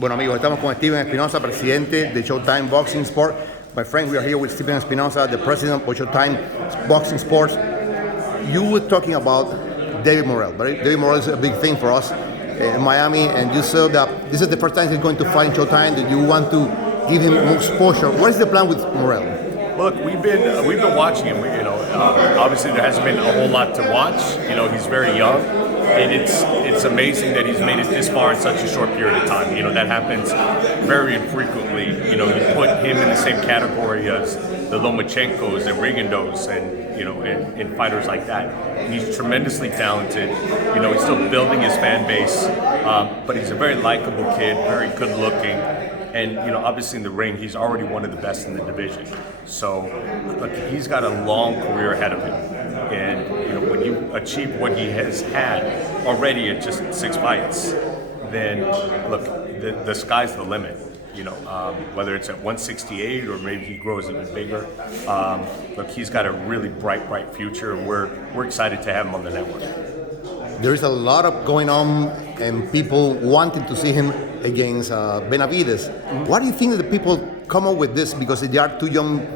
Bueno amigos, estamos con Steven Espinoza, presidente de Showtime Boxing Sport. My friend, we are here with Steven Espinoza, the president of Showtime Boxing Sports. You were talking about David Morell, right? David Morell is a big thing for us in Miami, and you said that this is the first time he's going to fight in Showtime, that you want to give him more exposure. What is the plan with Morell? Look, we've been watching him. Obviously there hasn't been a whole lot to watch. He's very young, and it's amazing that he's made it this far in such a short period of time. That happens very infrequently. You put him in the same category as the Lomachenkos and Rigondeaux and fighters like that. He's tremendously talented. He's still building his fan base, but he's a very likable kid, very good looking. And, obviously in the ring, he's already one of the best in the division. So, look, he's got a long career ahead of him. And, when you achieve what he has had already at just 6 fights, then, look, the sky's the limit. Whether it's at 168 or maybe he grows even bigger. Look, he's got a really bright future, and we're excited to have him on the network. There's a lot of going on and people wanting to see him against Benavidez. Why do you think that the people come up with this? Because they are two young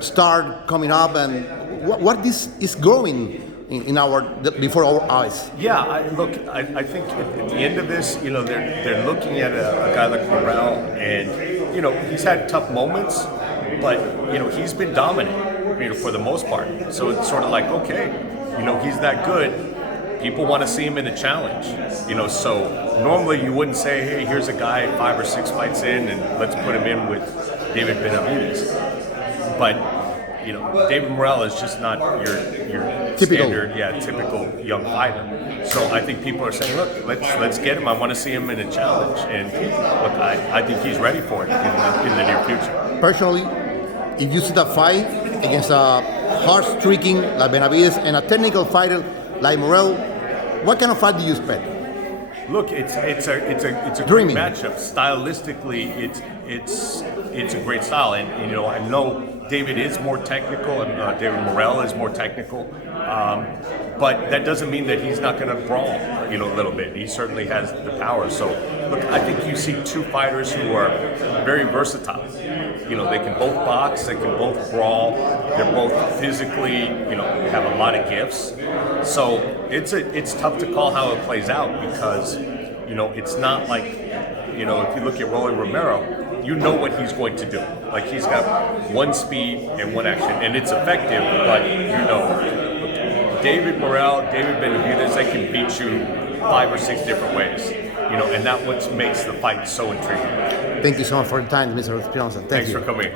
stars coming up, and what this is growing in before our eyes? Yeah, I think at the end of this, they're looking at a guy like Morell, and he's had tough moments, but he's been dominant, for the most part. So it's sort of like, okay, he's that good. People want to see him in a challenge, so normally you wouldn't say, hey, here's a guy 5 or 6 fights in and let's put him in with David Benavidez. But, David Morell is just not your standard, typical young fighter. So I think people are saying, look, let's get him. I want to see him in a challenge. And look, I think he's ready for it in the near future. Personally, if you see that fight against a hard-striking like Benavidez and a technical fighter like Morell, what kind of fight do you expect? Look, it's a great matchup. Stylistically, it's a great style, and I know David is more technical, and David Morell is more technical, but that doesn't mean that he's not going to brawl, a little bit. He certainly has the power. So, look, I think you see two fighters who are very versatile. They can both box, they can both brawl, they're both physically, have a lot of gifts. So it's tough to call how it plays out because, it's not like, if you look at Rolly Romero, you know what he's going to do. Like, he's got one speed and one action, and it's effective, but David Morell, David Benavidez, they can beat you 5 or 6 different ways, and that's what makes the fight so intriguing. Thank you so much for your time, Mr. Espinoza. Thanks for coming.